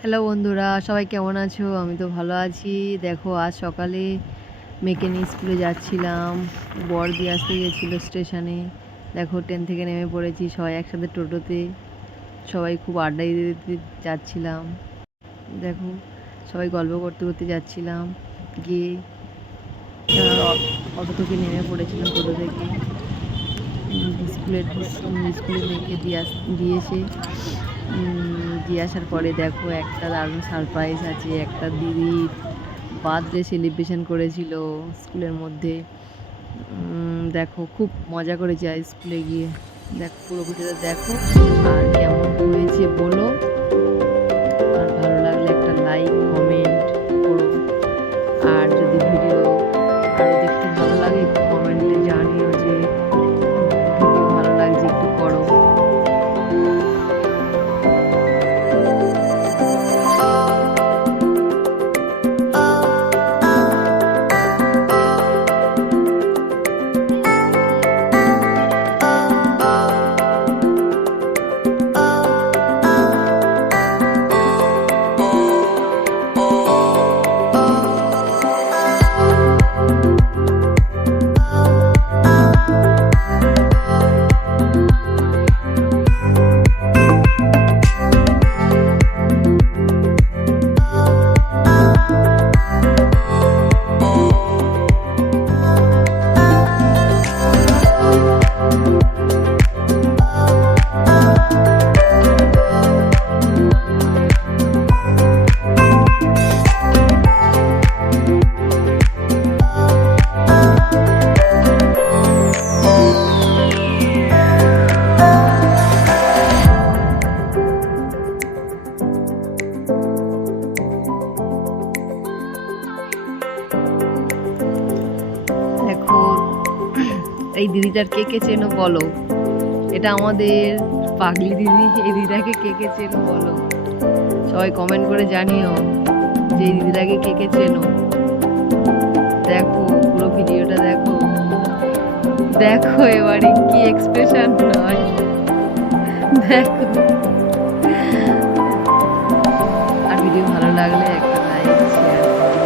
Hello বন্ধুরা, সবাই কেমন আছো? আমি তো ভালো আছি। দেখো, আজ সকালে মেয়েকে নিয়ে স্কুলে যাচ্ছিলাম। বর দিয়ে আসতে গিয়েছিলো স্টেশনে। দেখো, ট্রেন থেকে নেমে পড়েছি সবাই একসাথে টোটোতে। সবাই খুব আড্ডা দিতে দিতে যাচ্ছিলাম। দেখো, সবাই গল্প করতে করতে যাচ্ছিলাম। গিয়ে অটো থেকে নেমে পড়েছিলাম টোটো থেকে। স্কুলে মেয়েকে দিয়ে আসার পরে দেখো, একটা দারুণ সারপ্রাইজ আছে। একটা দিদির বার্থডে সেলিব্রেশন করেছিল স্কুলের মধ্যে। দেখো, খুব মজা করেছি আজ স্কুলে গিয়ে। দেখো, পুরো ভিডিওটা দেখো আর কেমন হয়েছে বলো। আর ভালো লাগলে একটা লাইক কমেন্ট করো। আর যদি ভিডিও আরও দেখতে ভালো লাগে একটু কমেন্টে জানিও যে ভিডিও ভালো লাগছে, একটু করো। দেখো, এই দিদিটার কে কে চেনো বলো। এটা আমাদের পাগলি দিদি। এই দিদিটাকে কে কে চেনো বলো, সবাই কমেন্ট করে জানিও যে এই দিদিটাকে কে কে চেনো। দেখো, পুরো ভিডিওটা দেখো। দেখো এবারে কি এক্সপ্রেশন নয়। দেখো, আর ভিডিও ভালো লাগলে একটা লাইক শেয়ার করো।